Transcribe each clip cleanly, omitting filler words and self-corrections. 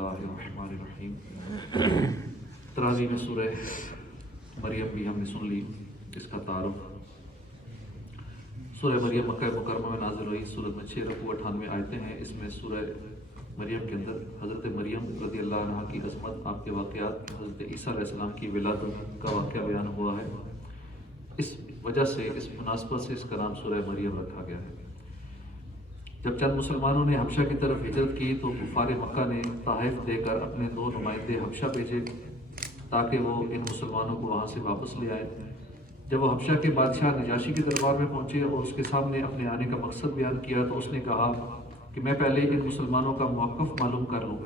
اللہ الرحمن الرحیم۔ تراویح میں سورہ مریم بھی ہم نے سن لی، اس کا تعارف۔ سورہ مریم مکہ مکرمہ میں نازل ہوئی، سورت میں 6 رکوع 98 آیتیں ہیں۔ اس میں سورہ مریم کے اندر حضرت مریم رضی اللہ عنہ کی عظمت، آپ کے واقعات، حضرت عیسیٰ علیہ السلام کی ولادت کا واقعہ بیان ہوا ہے۔ اس وجہ سے، اس مناسبت سے اس کا نام سورہ مریم رکھا گیا ہے۔ جب چند مسلمانوں نے حبشہ کی طرف ہجرت کی تو کفار مکہ نے تحائف دے کر اپنے 2 نمائندے حبشہ بھیجے تاکہ وہ ان مسلمانوں کو وہاں سے واپس لے آئے۔ جب وہ حبشہ کے بادشاہ نجاشی کے دربار میں پہنچے اور اس کے سامنے اپنے آنے کا مقصد بیان کیا تو اس نے کہا کہ میں پہلے ان مسلمانوں کا موقف معلوم کر لوں۔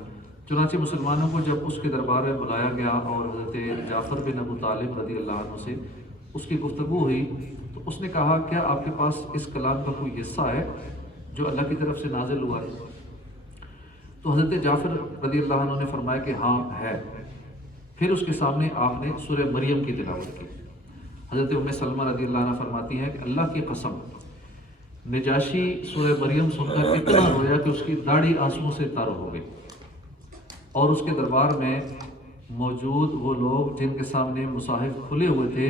چنانچہ مسلمانوں کو جب اس کے دربار میں بلایا گیا اور حضرت جعفر بن ابو طالب رضی اللہ عنہ سے اس کی گفتگو ہوئی تو اس نے کہا کیا آپ کے پاس اس کلام کا کوئی حصہ ہے جو اللہ کی طرف سے نازل ہوا ہے؟ تو حضرت جعفر رضی اللہ عنہ نے فرمایا کہ ہاں ہے۔ پھر اس کے سامنے آپ نے سورہ مریم کی تلاوت کی۔ حضرت ام سلمہ رضی اللہ عنہ فرماتی ہیں کہ اللہ کی قسم، نجاشی سورہ مریم سن کر اتنا رویا کہ اس کی داڑھی آنسوؤں سے تر ہو گئی، اور اس کے دربار میں موجود وہ لوگ جن کے سامنے مصاحف کھلے ہوئے تھے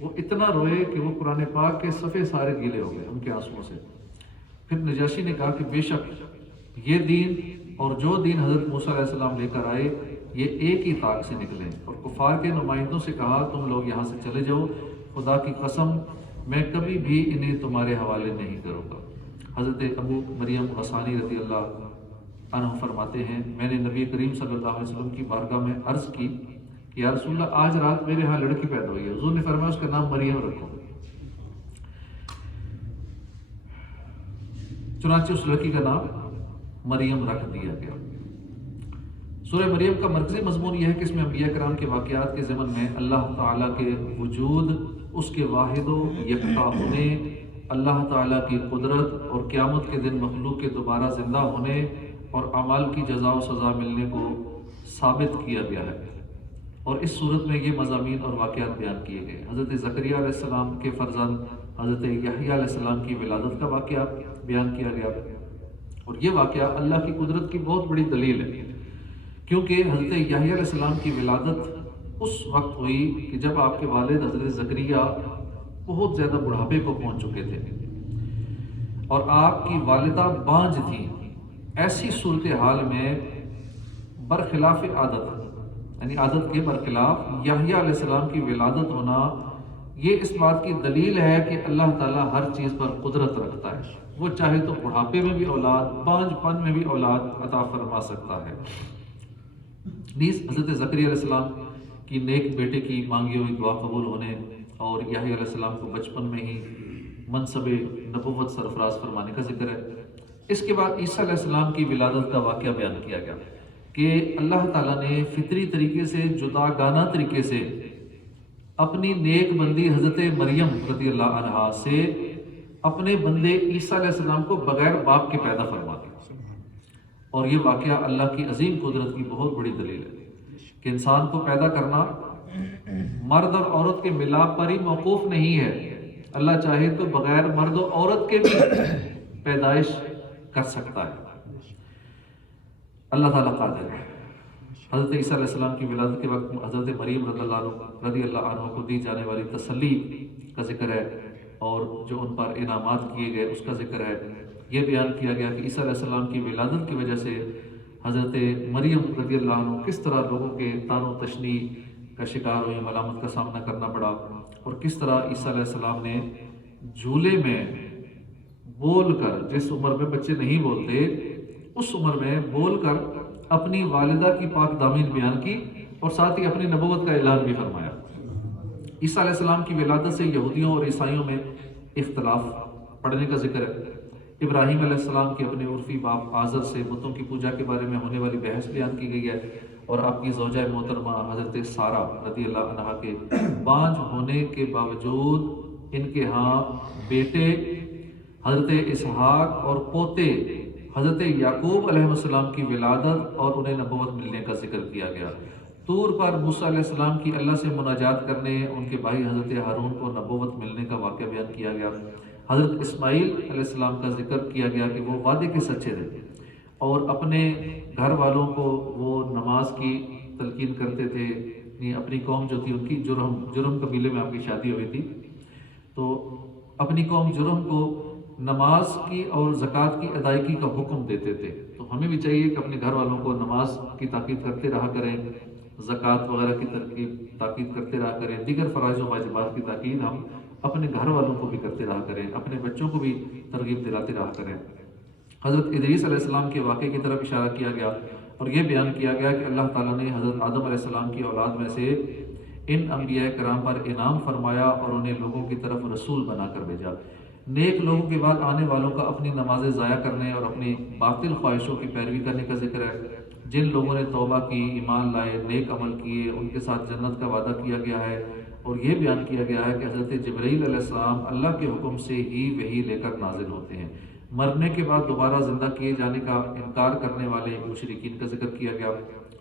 وہ اتنا روئے کہ وہ قرآن پاک کے صفحے سارے گیلے ہو گئے ان کے آنسوؤں سے۔ پھر نجاشی نے کہا کہ بے شک یہ دین اور جو دین حضرت موسیٰ علیہ السلام لے کر آئے یہ ایک ہی طاق سے نکلے، اور کفار کے نمائندوں سے کہا تم لوگ یہاں سے چلے جاؤ، خدا کی قسم میں کبھی بھی انہیں تمہارے حوالے نہیں کروں گا۔ حضرت ابو مریم غسانی رضی اللہ عنہ فرماتے ہیں میں نے نبی کریم صلی اللہ علیہ وسلم کی بارگاہ میں عرض کی کہ یا رسول اللہ آج رات میرے ہاں لڑکی پیدا ہوئی ہے، حضور نے فرمایا اس کا نام مریم رکھو۔ چنانچہ اس لڑکی کا نام مریم رکھ دیا گیا۔ سورہ مریم کا مرکزی مضمون یہ ہے کہ اس میں انبیاء کرام کے واقعات کے ضمن میں اللہ تعالیٰ کے وجود، اس کے واحد و یکتا ہونے، اللہ تعالیٰ کی قدرت اور قیامت کے دن مخلوق کے دوبارہ زندہ ہونے اور اعمال کی جزا و سزا ملنے کو ثابت کیا گیا ہے۔ اور اس صورت میں یہ مضامین اور واقعات بیان کیے گئے۔ حضرت زکریا علیہ السلام کے فرزند حضرت یحییٰ علیہ السلام کی ولادت کا واقعہ بیان کیا گیا، اور یہ واقعہ اللہ کی قدرت کی بہت بڑی دلیل ہے، کیونکہ حضرت یحییٰ علیہ السلام کی ولادت اس وقت ہوئی کہ جب آپ کے والد حضرت زکریا بہت زیادہ بڑھاپے کو پہنچ چکے تھے اور آپ کی والدہ بانجھ تھیں۔ ایسی صورتحال میں برخلاف عادت، یعنی عادت کے برخلاف یحییٰ علیہ السلام کی ولادت ہونا یہ اس بات کی دلیل ہے کہ اللہ تعالیٰ ہر چیز پر قدرت رکھتا ہے، وہ چاہے تو بڑھاپے میں بھی اولاد، بانجھ پن میں بھی اولاد عطا فرما سکتا ہے۔ نیز حضرت زکریا علیہ السلام کی نیک بیٹے کی مانگی ہوئی دعا قبول ہونے اور یحییٰ علیہ السلام کو بچپن میں ہی منصب نبوت سرفراز فرمانے کا ذکر ہے۔ اس کے بعد عیسیٰ علیہ السلام کی ولادت کا واقعہ بیان کیا گیا کہ اللہ تعالیٰ نے فطری طریقے سے، جداگانہ طریقے سے اپنی نیک بندی حضرت مریم رضی اللہ عنہا سے اپنے بندے عیسیٰ علیہ السلام کو بغیر باپ کے پیدا فرما دیا، اور یہ واقعہ اللہ کی عظیم قدرت کی بہت بڑی دلیل ہے کہ انسان کو پیدا کرنا مرد اور عورت کے ملاپ پر ہی موقوف نہیں ہے، اللہ چاہے تو بغیر مرد و عورت کے بھی پیدائش کر سکتا ہے، اللہ تعالیٰ قادر ہے۔ حضرت عیسیٰ علیہ السلام کی ولادت کے وقت حضرت مریم رضی اللہ عنہ کو دی جانے والی تسلی کا ذکر ہے، اور جو ان پر انعامات کیے گئے اس کا ذکر ہے۔ یہ بیان کیا گیا کہ عیسیٰ علیہ السلام کی ولادت کی وجہ سے حضرت مریم رضی اللہ عنہ کس طرح لوگوں کے طعن و تشنیع کا شکار ہوئی، ملامت کا سامنا کرنا پڑا، اور کس طرح عیسیٰ علیہ السلام نے جھولے میں بول کر، جس عمر میں بچے نہیں بولتے اس عمر میں بول کر اپنی والدہ کی پاک دامین بیان کی اور ساتھ ہی اپنی نبوت کا اعلان بھی فرمایا۔ عیسیٰ علیہ السلام کی ولادت سے یہودیوں اور عیسائیوں میں اختلاف پڑنے کا ذکر ہے۔ ابراہیم علیہ السلام کے اپنے عرفی باپ آزر سے بتوں کی پوجا کے بارے میں ہونے والی بحث بیان کی گئی ہے، اور آپ کی زوجہ محترمہ حضرت سارہ رضی اللہ عنہا کے بانجھ ہونے کے باوجود ان کے ہاں بیٹے حضرت اسحاق اور پوتے حضرت یعقوب علیہ السلام کی ولادت اور انہیں نبوت ملنے کا ذکر کیا گیا۔ طور پر موسیٰ علیہ السلام کی اللہ سے مناجات کرنے، ان کے بھائی حضرت ہارون کو نبوت ملنے کا واقعہ بیان کیا گیا۔ حضرت اسماعیل علیہ السلام کا ذکر کیا گیا کہ وہ وعدے کے سچے تھے، اور اپنے گھر والوں کو وہ نماز کی تلقین کرتے تھے. اپنی قوم جو تھی ان کی جرہم قبیلے میں آپ کی شادی ہوئی تھی، تو اپنی قوم جرہم کو نماز کی اور زکوٰۃ کی ادائیگی کا حکم دیتے تھے. تو ہمیں بھی چاہیے کہ اپنے گھر والوں کو نماز کی تاکید کرتے رہا کریں، زکوٰۃ وغیرہ کی تاکید کرتے رہا کریں، دیگر فرائض و واجبات کی تاکید ہم اپنے گھر والوں کو بھی کرتے رہا کریں، اپنے بچوں کو بھی ترغیب دلاتے رہا کریں. حضرت ادریس علیہ السلام کے واقعے کی طرف اشارہ کیا گیا اور یہ بیان کیا گیا کہ اللہ تعالیٰ نے حضرت آدم علیہ السلام کی اولاد میں سے ان انبیاء کرام پر انعام فرمایا اور انہیں لوگوں کی طرف رسول بنا کر بھیجا. نیک لوگوں کے بعد آنے والوں کا اپنی نمازیں ضائع کرنے اور اپنی باطل خواہشوں کی پیروی کرنے کا ذکر ہے. جن لوگوں نے توبہ کی، ایمان لائے، نیک عمل کیے، ان کے ساتھ جنت کا وعدہ کیا گیا ہے. اور یہ بیان کیا گیا ہے کہ حضرت جبرائیل علیہ السلام اللہ کے حکم سے ہی وحی لے کر نازل ہوتے ہیں. مرنے کے بعد دوبارہ زندہ کیے جانے کا انکار کرنے والے مشرکین کا ذکر کیا گیا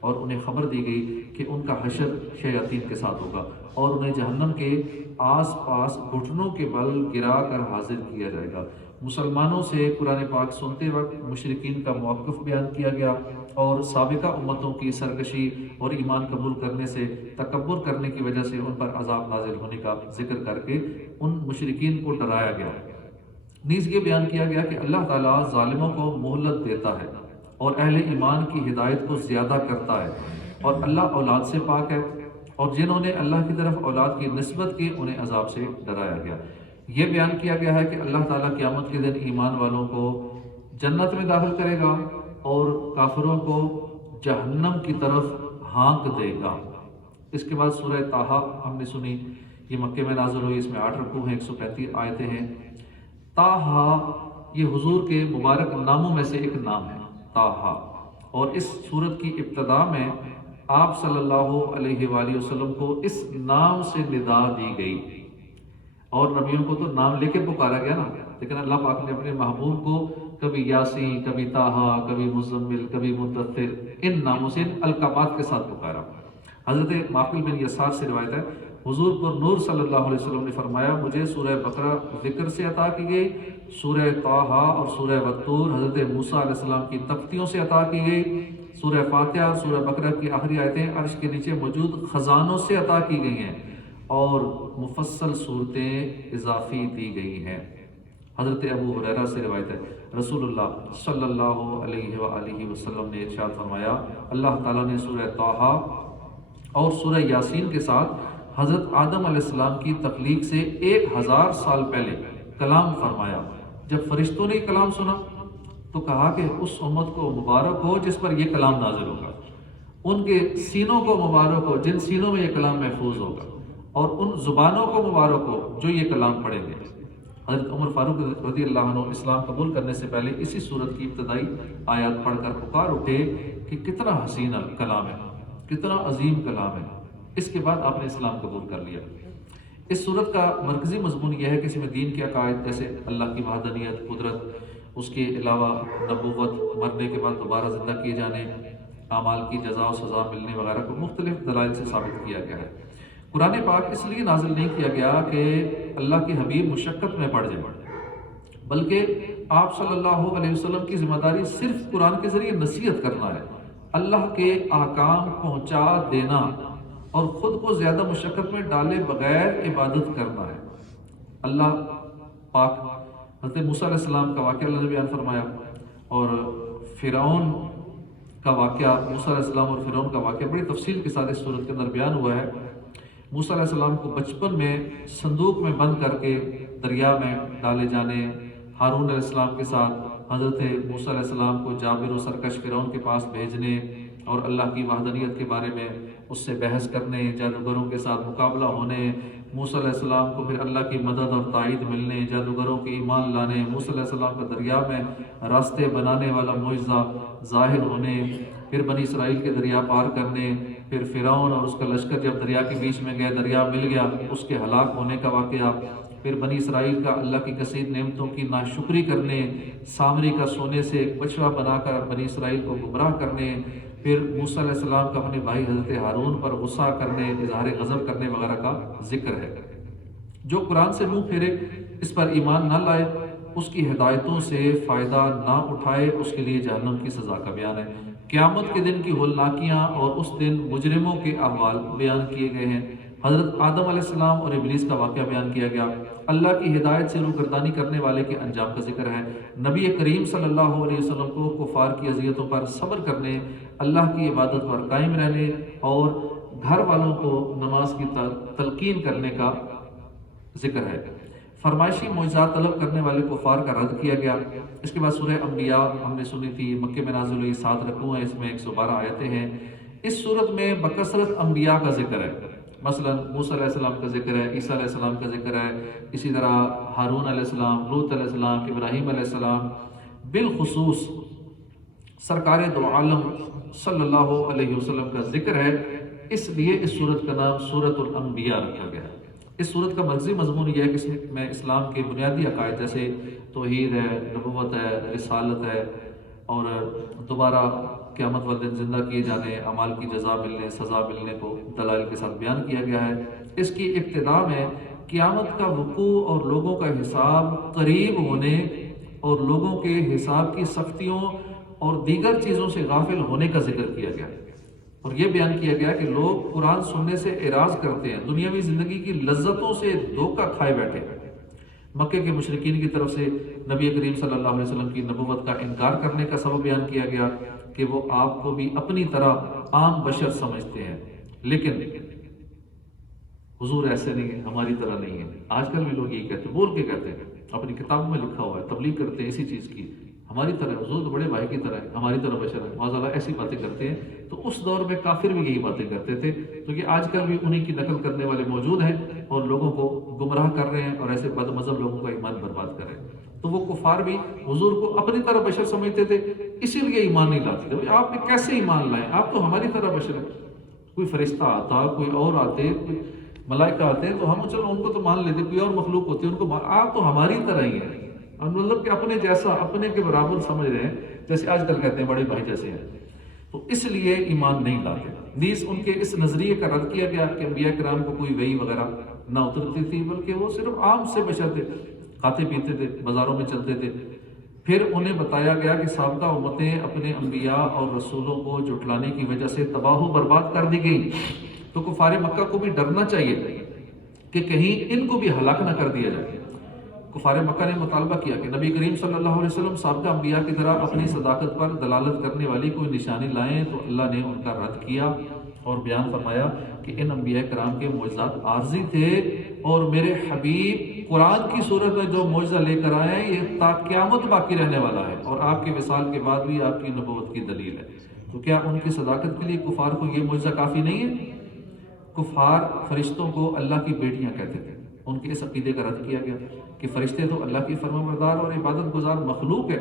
اور انہیں خبر دی گئی کہ ان کا حشر شیاطین کے ساتھ ہوگا اور انہیں جہنم کے آس پاس گھٹنوں کے بل گرا کر حاضر کیا جائے گا. مسلمانوں سے قرآن پاک سنتے وقت مشرکین کا موقف بیان کیا گیا اور سابقہ امتوں کی سرکشی اور ایمان قبول کرنے سے تکبر کرنے کی وجہ سے ان پر عذاب نازل ہونے کا ذکر کر کے ان مشرکین کو ڈرایا گیا. نیز یہ بیان کیا گیا کہ اللہ تعالیٰ ظالموں کو مہلت دیتا ہے اور اہل ایمان کی ہدایت کو زیادہ کرتا ہے اور اللہ اولاد سے پاک ہے، اور جنہوں نے اللہ کی طرف اولاد کی نسبت کی انہیں عذاب سے ڈرایا گیا. یہ بیان کیا گیا ہے کہ اللہ تعالیٰ قیامت کے دن ایمان والوں کو جنت میں داخل کرے گا اور کافروں کو جہنم کی طرف ہانک دے گا. اس کے بعد سورہ طٰہٰ ہم نے سنی، یہ مکے میں نازل ہوئی، اس میں 8 رکوع ہیں، 135 آیتیں ہیں. طٰہٰ یہ حضور کے مبارک ناموں میں سے ایک نام ہے، طٰہٰ. اور اس سورت کی ابتدا میں آپ صلی اللہ علیہ وآلہ وسلم کو اس نام سے ندا دی گئی. اور نبیوں کو تو نام لے کے پکارا گیا نا، لیکن اللہ پاک نے اپنے محبوب کو کبھی یاسین، کبھی طٰہٰ، کبھی مزمل، کبھی مدثر، ان ناموں سے، ان القابات کے ساتھ پکارا. حضرت معقل بن یسار سے روایت ہے، حضور پر نور صلی اللہ علیہ وسلم نے فرمایا، مجھے سورہ بقرہ ذکر سے عطا کی گئی، سورہ طٰہٰ اور سورہ والطور حضرت موسیٰ علیہ السلام کی تختیوں سے عطا کی گئی، سورہ فاتحہ اور سورہ بقرہ کی آخری آیتیں عرش کے نیچے موجود خزانوں سے عطا کی گئی ہیں اور مفصل صورتیں اضافی دی گئی ہیں. حضرت ابو ہریرہ سے روایت ہے، رسول اللہ صلی اللہ علیہ وآلہ وسلم نے ارشاد فرمایا، اللہ تعالیٰ نے سورہ طٰہٰ اور سورہ یاسین کے ساتھ حضرت آدم علیہ السلام کی تخلیق سے 1000 سال پہلے کلام فرمایا. جب فرشتوں نے یہ کلام سنا تو کہا کہ اس امت کو مبارک ہو جس پر یہ کلام نازل ہوگا، ان کے سینوں کو مبارک ہو جن سینوں میں یہ کلام محفوظ ہوگا، اور ان زبانوں کو مبارک ہو جو یہ کلام پڑھیں گے. حضرت عمر فاروق رضی اللہ عنہ اسلام قبول کرنے سے پہلے اسی سورت کی ابتدائی آیات پڑھ کر پکار اٹھے کہ کتنا حسین کلام ہے، کتنا عظیم کلام ہے. اس کے بعد آپ نے اسلام قبول کر لیا. اس سورت کا مرکزی مضمون یہ ہے کہ اس میں دین کے عقائد جیسے اللہ کی وحدانیت، قدرت، اس کے علاوہ نبوت، مرنے کے بعد دوبارہ زندہ کیے جانے، اعمال کی جزا و سزا ملنے وغیرہ کو مختلف دلائل سے ثابت کیا گیا ہے. قرآن پاک اس لیے نازل نہیں کیا گیا کہ اللہ کے حبیب مشقت میں پڑ جائیں، بلکہ آپ صلی اللہ علیہ وسلم کی ذمہ داری صرف قرآن کے ذریعے نصیحت کرنا ہے، اللہ کے احکام پہنچا دینا اور خود کو زیادہ مشقت میں ڈالے بغیر عبادت کرنا ہے. اللہ پاک حضرت موسیٰ علیہ السلام کا واقعہ اللہ نے بیان فرمایا اور فرعون کا واقعہ، موسیٰ علیہ السلام اور فرعون کا واقعہ بڑی تفصیل کے ساتھ اس صورت کے اندر بیان ہوا ہے. موسیٰ علیہ السلام کو بچپن میں صندوق میں بند کر کے دریا میں ڈالے جانے، ہارون علیہ السلام کے ساتھ حضرت موسیٰ علیہ السلام کو جابر و سرکش فرعون کے پاس بھیجنے اور اللہ کی وحدانیت کے بارے میں اس سے بحث کرنے، جادوگروں کے ساتھ مقابلہ ہونے، موسیٰ علیہ السلام کو پھر اللہ کی مدد اور تائید ملنے، جادوگروں کے ایمان لانے، موسیٰ علیہ السلام کا دریا میں راستے بنانے والا معجزہ ظاہر ہونے، پھر بنی اسرائیل کے دریا پار کرنے، پھر فرعون اور اس کا لشکر جب دریا کے بیچ میں گئے، دریا مل گیا، اس کے ہلاک ہونے کا واقعہ، پھر بنی اسرائیل کا اللہ کی کثیر نعمتوں کی ناشکری کرنے، سامری کا سونے سے ایک بچڑا بنا کر بنی اسرائیل کو گمراہ کرنے، پھر موسیٰ علیہ السلام کا اپنے بھائی حضرت ہارون پر غصہ کرنے، اظہار غضب کرنے وغیرہ کا ذکر ہے. جو قرآن سے منہ پھیرے، اس پر ایمان نہ لائے، اس کی ہدایتوں سے فائدہ نہ اٹھائے اس کے لیے جہنم کی سزا کا بیان ہے۔ قیامت کے دن کی ہولناکیاں اور اس دن مجرموں کے احوال بیان کیے گئے ہیں۔ حضرت آدم علیہ السلام اور ابلیس کا واقعہ بیان کیا گیا۔ اللہ کی ہدایت سے روگردانی کرنے والے کے انجام کا ذکر ہے۔ نبی کریم صلی اللہ علیہ وسلم کو کفار کی اذیتوں پر صبر کرنے، اللہ کی عبادت پر قائم رہنے اور گھر والوں کو نماز کی تلقین کرنے کا ذکر ہے۔ فرمائشی معجزات طلب کرنے والے کفار کا رد کیا گیا۔ اس کے بعد سورہ انبیاء ہم نے سنی تھی، مکے میں نازل ہوئی، 7 رکوع ہیں، اس میں 112 آیتیں ہیں۔ اس صورت میں بکثرت انبیاء کا ذکر ہے، مثلا موسیٰ علیہ السلام کا ذکر ہے، عیسیٰ علیہ السلام کا ذکر ہے، اسی طرح ہارون علیہ السلام، لوط علیہ السلام، ابراہیم علیہ السلام، بالخصوص سرکار دو عالم صلی اللہ علیہ وسلم کا ذکر ہے۔ اس لیے اس صورت کا نام سورۃ الانبیاء رکھا گیا ہے۔ اس صورت کا مرکزی مضمون یہ ہے کہ اس میں اسلام کے بنیادی عقائد جیسے توحید ہے، نبوت ہے، رسالت ہے اور دوبارہ قیامت والے دن زندہ کیے جانے، اعمال کی جزا ملنے، سزا ملنے کو دلائل کے ساتھ بیان کیا گیا ہے۔ اس کی ابتدا میں قیامت کا وقوع اور لوگوں کا حساب قریب ہونے اور لوگوں کے حساب کی سختیوں اور دیگر چیزوں سے غافل ہونے کا ذکر کیا گیا، اور یہ بیان کیا گیا کہ لوگ قرآن سننے سے اعراض کرتے ہیں، دنیاوی زندگی کی لذتوں سے دھوکہ کھائے بیٹھے ہیں۔ مکے کے مشرکین کی طرف سے نبی کریم صلی اللہ علیہ وسلم کی نبوت کا انکار کرنے کا سبب بیان کیا گیا کہ وہ آپ کو بھی اپنی طرح عام بشر سمجھتے ہیں، لیکن حضور ایسے نہیں ہے، ہماری طرح نہیں ہے۔ آج کل بھی لوگ یہی کہتے ہیں، بول کے کہتے ہیں، اپنی کتاب میں لکھا ہوا ہے، تبلیغ کرتے ہیں اسی چیز کی، ہماری طرح حضور تو بڑے بھائی کی طرح ہے، ہماری طرح بشر ہے، معاذ اللہ ایسی باتیں کرتے ہیں۔ تو اس دور میں کافر بھی یہی باتیں کرتے تھے، تو یہ آج کل بھی انہی کی نقل کرنے والے موجود ہیں اور لوگوں کو گمراہ کر رہے ہیں اور ایسے بد مذہب لوگوں کا ایمان برباد کر رہے ہیں۔ تو وہ کفار بھی حضور کو اپنی طرح بشر سمجھتے تھے، اسی لیے ایمان نہیں لاتے تھے۔ آپ نے کیسے ایمان لائیں؟ آپ تو ہماری طرح بشر ہیں۔ کوئی فرشتہ آتا، کوئی اور آتے، کوئی ملائکہ آتے ہیں تو ہم چلو ان کو تو مان لیتے، کوئی اور مخلوق ہوتی ہے ان کو آپ تو ہماری طرح ہی ہیں، مطلب کہ اپنے جیسا، اپنے کے برابر سمجھ رہے ہیں، جیسے آج کل کہتے ہیں بڑے بھائی جیسے ہیں، تو اس لیے ایمان نہیں لاتے۔ نیز ان کے اس نظریے کا رد کیا گیا کہ انبیاء کرام کو کوئی وحی وغیرہ نہ اترتی تھی، بلکہ وہ صرف عام سے بشر تھے، کھاتے پیتے تھے، بازاروں میں چلتے تھے۔ پھر انہیں بتایا گیا کہ سابقہ امتیں اپنے انبیاء اور رسولوں کو جھٹلانے کی وجہ سے تباہ و برباد کر دی گئی، تو کفار مکہ کو بھی ڈرنا چاہیے کہ کہیں ان کو بھی ہلاک نہ کر دیا جائے۔ کفار مکہ نے مطالبہ کیا کہ نبی کریم صلی اللہ علیہ وسلم سابقہ انبیاء کی طرح اپنی صداقت پر دلالت کرنے والی کوئی نشانی لائیں، تو اللہ نے ان کا رد کیا اور بیان فرمایا کہ ان انبیاء کرام کے معجزات عارضی تھے، اور میرے حبیب قرآن کی صورت میں جو معجزہ لے کر آئے ہیں یہ تا قیامت باقی رہنے والا ہے، اور آپ کے وصال کے بعد بھی آپ کی نبوت کی دلیل ہے۔ تو کیا ان کی صداقت کے لیے کفار کو یہ معجزہ کافی نہیں ہے؟ کفار فرشتوں کو اللہ کی بیٹیاں کہتے تھے، ان کے اس عقیدے کا رد کیا گیا کہ فرشتے تو اللہ کی فرمانبردار اور عبادت گزار مخلوق ہے۔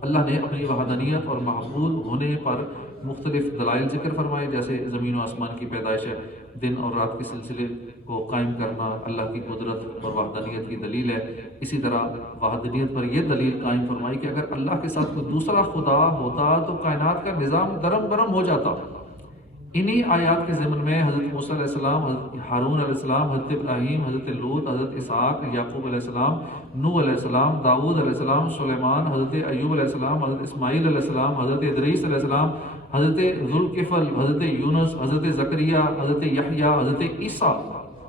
اللہ نے اپنی وحدانیت اور معبود ہونے پر مختلف دلائل ذکر فرمائے، جیسے زمین و آسمان کی پیدائش ہے، دن اور رات کے سلسلے کو قائم کرنا اللہ کی قدرت اور وحدانیت کی دلیل ہے۔ اسی طرح وحدانیت پر یہ دلیل قائم فرمائی کہ اگر اللہ کے ساتھ کوئی دوسرا خدا ہوتا تو کائنات کا نظام درم برم ہو جاتا۔ انہی آیات کے ضمن میں حضرت موسیٰ علیہ السلام، حضرت ہارون علیہ السلام، حضرت ابراہیم، حضرت لوط، حضرت اسحاق، یعقوب علیہ السلام، نوح علیہ السلام، داؤد علیہ السلام، سلیمان، حضرت ایوب علیہ السلام، حضرت اسماعیل علیہ السلام، حضرت ادریس علیہ السلام، حضرت ذوالکفل، حضرت یونس، حضرت زکریا، حضرت یحییٰ، حضرت عیسیٰ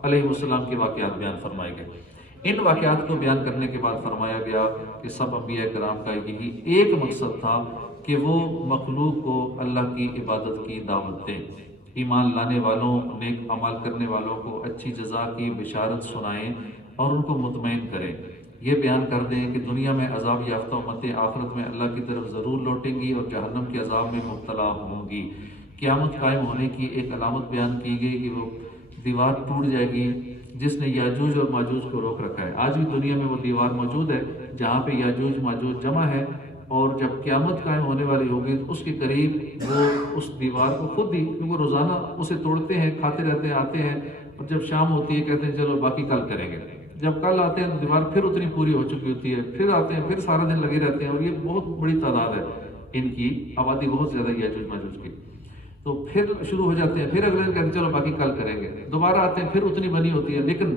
علیہ السلام کے واقعات بیان فرمائے گئے۔ ان واقعات کو بیان کرنے کے بعد فرمایا گیا کہ سب انبیاء کرام کا یہی ایک مقصد تھا کہ وہ مخلوق کو اللہ کی عبادت کی دعوت دیں، ایمان لانے والوں، نیک عمل کرنے والوں کو اچھی جزا کی بشارت سنائیں اور ان کو مطمئن کریں۔ یہ بیان کر دیں کہ دنیا میں عذاب یافتہ امتیں آخرت میں اللہ کی طرف ضرور لوٹیں گی اور جہنم کے عذاب میں مبتلا ہوں گی۔ قیامت قائم ہونے کی ایک علامت بیان کی گئی کہ وہ دیوار ٹوٹ جائے گی جس نے یاجوج اور ماجوج کو روک رکھا ہے۔ آج بھی دنیا میں وہ دیوار موجود ہے جہاں پہ یاجوج ماجوج جمع ہے، اور جب قیامت قائم ہونے والی ہوگی تو اس کے قریب وہ اس دیوار کو خود ہی، کیونکہ روزانہ اسے توڑتے ہیں، کھاتے رہتے ہیں، آتے ہیں، اور جب شام ہوتی ہے کہتے ہیں چلو باقی کل کریں گے۔ جب کل آتے ہیں تو دیوار پھر اتنی پوری ہو چکی ہوتی ہے، پھر آتے ہیں، پھر سارا دن لگے رہتے ہیں، اور یہ بہت بڑی تعداد ہے، ان کی آبادی بہت زیادہ ہے یاجوج ماجوج کی۔ تو پھر شروع ہو جاتے ہیں، پھر اگلے دن کہتے ہیں چلو باقی کل کریں گے، دوبارہ آتے ہیں، پھر اتنی بنی ہوتی ہے۔ لیکن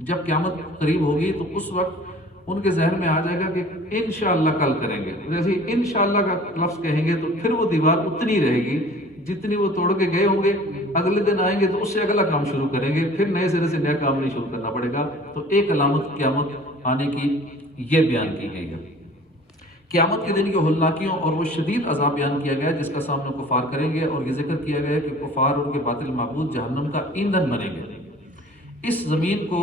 جب قیامت قریب ہوگی تو اس وقت ان کے ذہن میں آ جائے گا کہ انشاءاللہ کل کریں گے. جیسے ہی انشاءاللہ کا لفظ کہیں گے تو پھر وہ دیوار اتنی رہے گی جتنی وہ توڑ کے گئے ہوں گے. اگلے دن آئیں گے تو اس سے اگلا کام شروع کریں گے, پھر نئے سرے سے نیا کام نہیں شروع کرنا پڑے گا. تو ایک علامت قیامت آنے کی یہ بیان کی گئی ہے. قیامت کے دن کی ہولناکیوں اور وہ شدید عذاب بیان کیا گیا جس کا سامنا کفار کریں گے, اور یہ ذکر کیا گیا کہ کفار اور ان کے باطل معبود جہنم کا ایندھن بنیں گے. اس زمین کو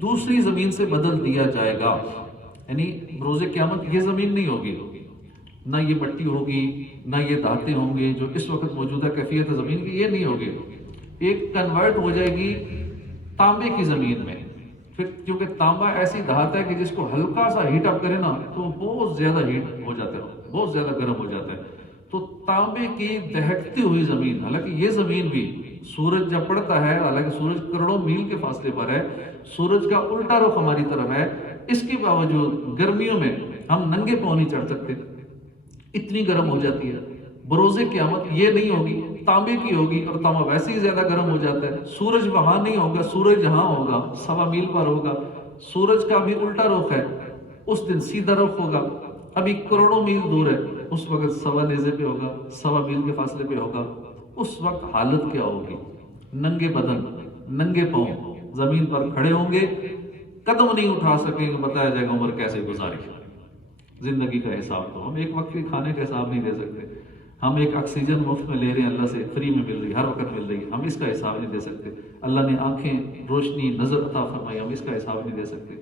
دوسری زمین سے بدل دیا جائے گا, یعنی روز قیامت یہ زمین نہیں ہوگی, نہ یہ مٹی ہوگی, نہ یہ دھاتیں ہوں گے جو اس وقت موجودہ کیفیت زمین کی, یہ نہیں ہوگی. ایک کنورٹ ہو جائے گی تانبے کی زمین میں. پھر کیونکہ تانبا ایسی دھات ہے کہ جس کو ہلکا سا ہیٹ اپ کرے نا تو بہت زیادہ ہیٹ ہو جاتا ہے, بہت زیادہ گرم ہو جاتا ہے. تو تانبے کی دہکتی ہوئی زمین, حالانکہ یہ زمین بھی سورج جب پڑتا ہے, حالانکہ سورج کروڑوں میل کے فاصلے پر ہے, سورج کا الٹا رخ ہماری طرف ہے, اس کے باوجود گرمیوں میں ہم ننگے پاؤں نہیں چڑھ سکتے, اتنی گرم ہو جاتی ہے. بروز قیامت یہ نہیں ہوگی, تانبے کی ہوگی, اور تانبا ویسے ہی زیادہ گرم ہو جاتا ہے. سورج وہاں نہیں ہوگا, سورج جہاں ہوگا 1.25 میل پر ہوگا. سورج کا بھی الٹا رخ ہے, اس دن سیدھا رخ ہوگا. ابھی کروڑوں میل دور ہے, اس وقت 1.25 نیزے پہ ہوگا, 1.25 میل کے فاصلے پہ ہوگا. اس وقت حالت کیا ہوگی؟ ننگے بدن, ننگے پاؤں زمین پر کھڑے ہوں گے, قدم نہیں اٹھا سکیں گے. بتایا جائے گا عمر کیسے گزاری. زندگی کا حساب تو ہم ایک وقت کے کھانے کا حساب نہیں دے سکتے, ہم ایک آکسیجن مفت میں لے رہے ہیں, اللہ سے فری میں مل رہی ہے, ہر وقت مل رہی ہے, ہم اس کا حساب نہیں دے سکتے. اللہ نے آنکھیں, روشنی, نظر عطا فرمائی, ہم اس کا حساب نہیں دے سکتے.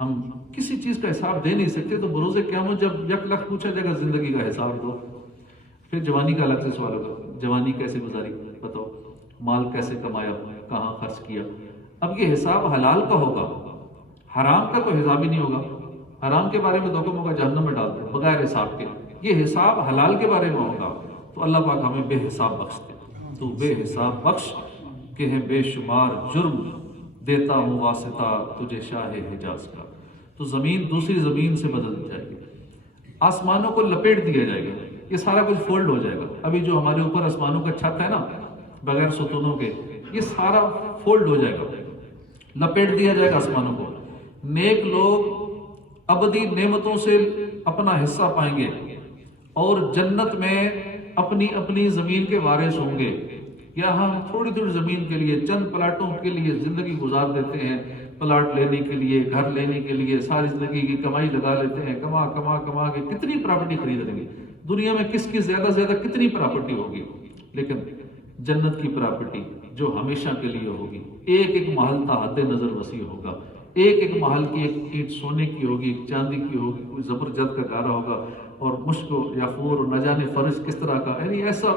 ہم کسی چیز کا حساب دے نہیں سکتے. تو بروز قیامت جب 1 لاکھ پوچھا جائے گا زندگی کا حساب دو. پھر جوانی کا الگ سے سوال ہوگا, جوانی کیسے گزاری, بتاؤ, مال کیسے کمایا, کہاں خرچ کیا. اب یہ حساب حلال کا ہوگا, حرام کا تو حساب ہی نہیں ہوگا. حرام کے بارے میں دھوکہ موقع جہنم میں ڈالتے ہیں بغیر حساب کے. یہ حساب حلال کے بارے میں ہوگا. تو اللہ پاک ہمیں بے حساب بخش دے. تو بے حساب بخش کہ ہے بے شمار جرم, دیتا ہوں واسطہ تجھے شاہ حجاز کا. تو زمین دوسری زمین سے بدل جائے گی, آسمانوں کو لپیٹ دیا جائے گا, یہ سارا کچھ فولڈ ہو جائے گا. ابھی جو ہمارے اوپر آسمانوں کا چھت ہے نا بغیر ستونوں کے, یہ سارا فولڈ ہو جائے گا, لپیٹ دیا جائے گا آسمانوں کو. نیک لوگ ابدی نعمتوں سے اپنا حصہ پائیں گے, اور جنت میں اپنی اپنی زمین کے وارث ہوں گے. یہاں ہم تھوڑی تھوڑی زمین کے لیے, چند پلاٹوں کے لیے زندگی گزار دیتے ہیں. پلاٹ لینے کے لیے, گھر لینے کے لیے ساری زندگی کی کمائی لگا لیتے ہیں. کما کما کما کے کتنی پراپرٹی خرید لیں گے. دنیا میں کس کی زیادہ سے زیادہ کتنی پراپرٹی ہوگی, لیکن جنت کی پراپرٹی جو ہمیشہ کے لیے ہوگی. ایک ایک محل تا حد نظر وسیع ہوگا, ایک ایک محل کی ایک اینٹ سونے کی ہوگی, ایک چاندی کی ہوگی, کوئی زبرجد کا گارا ہوگا, اور مشک و یاقوت اور نہ جانے فرش کس طرح کا. یعنی ایسا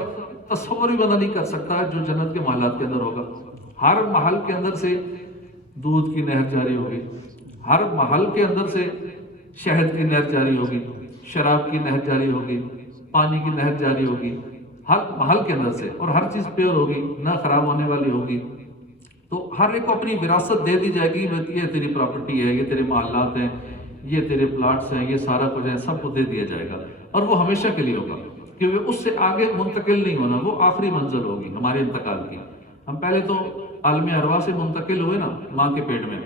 تصور بھی بندہ نہیں کر سکتا جو جنت کے محلات کے اندر ہوگا. ہر محل کے اندر سے دودھ کی نہر جاری ہوگی, ہر محل کے اندر سے شہد کی نہر جاری ہوگی, شراب کی نہر جاری ہوگی, پانی کی نہر جاری ہوگی, ہر محل کے اندر سے. اور ہر چیز پیور ہوگی, نہ خراب ہونے والی ہوگی. تو ہر ایک کو اپنی وراثت دے دی جائے گی, یہ تیری پراپرٹی ہے, یہ تیرے محلات ہیں, یہ تیرے پلاٹس ہیں, یہ سارا کچھ ہے, سب کو دے دیا جائے گا. اور وہ ہمیشہ کے لیے ہوگا, کیونکہ اس سے آگے منتقل نہیں ہونا, وہ آخری منزل ہوگی ہمارے انتقال کی. ہم پہلے تو عالم ارواح سے منتقل ہوئے نا, ماں کے پیٹ میں,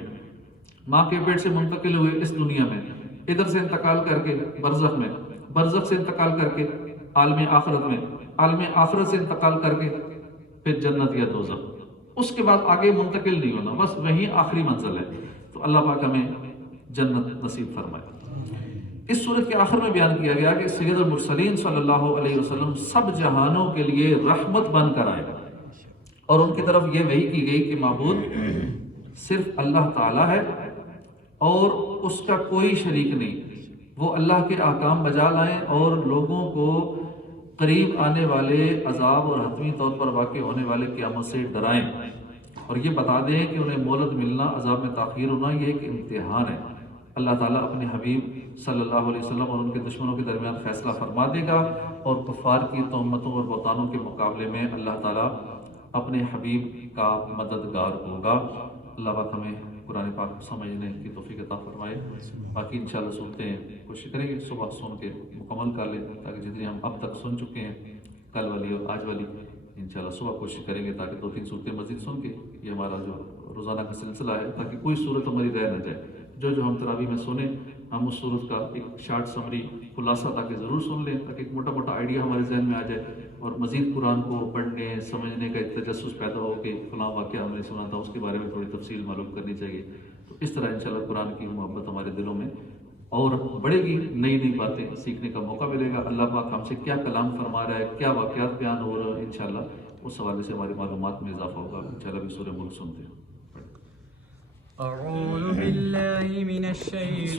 ماں کے پیٹ سے منتقل ہوئے اس دنیا میں, ادھر سے انتقال کر کے برزخ میں, برزخ سے انتقال کر کے عالم آخرت میں, عالم آخرت سے انتقال کر کے پھر جنت یا دوزخ. اس کے بعد آگے منتقل نہیں ہونا, بس وہی آخری منزل ہے. تو اللہ پاک ہمیں جنت نصیب فرمائے. اس صورت کے آخر میں بیان کیا گیا کہ سید المرسلین صلی اللہ علیہ وسلم سب جہانوں کے لیے رحمت بن کر آئے, اور ان کی طرف یہ وحی کی گئی کہ معبود صرف اللہ تعالیٰ ہے اور اس کا کوئی شریک نہیں. وہ اللہ کے احکام بجا لائیں اور لوگوں کو قریب آنے والے عذاب اور حتمی طور پر واقع ہونے والے قیامت سے ڈرائیں, اور یہ بتا دیں کہ انہیں مہلت ملنا, عذاب میں تاخیر ہونا, یہ ایک امتحان ہے. اللہ تعالیٰ اپنے حبیب صلی اللہ علیہ وسلم اور ان کے دشمنوں کے درمیان فیصلہ فرما دے گا, اور کفار کی تہمتوں اور بہتانوں کے مقابلے میں اللہ تعالیٰ اپنے حبیب کا مددگار ہوگا. اللہ پاک ہمیں قرآن پاک سمجھنے کی توفیق عطا فرمائے. باقی انشاءاللہ سنتے ہیں, کوشش کریں گے صبح سن کے مکمل کر لیں, تاکہ جتنی ہم اب تک سن چکے ہیں کل والی اور آج والی انشاءاللہ صبح کوشش کریں گے تاکہ 2-3 صورتیں مزید سن کے, یہ ہمارا جو روزانہ کا سلسلہ ہے, تاکہ کوئی صورت ہماری رہ نہ جائے. جو ہم تراویح میں سنیں ہم اس صورت کا ایک شارٹ سمری خلاصہ تاکہ ضرور سن لیں، تاکہ ایک موٹا موٹا آئیڈیا ہمارے ذہن میں آ جائے، اور مزید قرآن کو پڑھنے سمجھنے کا ایک تجسس پیدا ہو کہ فلاں واقعہ ہم نے سنا تھا، اس کے بارے میں تھوڑی تفصیل معلوم کرنی چاہیے. تو اس طرح انشاءاللہ قرآن کی محبت ہمارے دلوں میں اور بڑھے گی، نئی نئی باتیں سیکھنے کا موقع ملے گا. اللہ پاک ہم سے کیا کلام فرما رہا ہے، کیا واقعات بیان ہو رہا ہے، انشاءاللہ اس حوالے سے ہماری معلومات میں اضافہ ہوگا. انشاءاللہ بھی سورہ ملک سنتے ہیں. اعوذ باللہ من الشیطان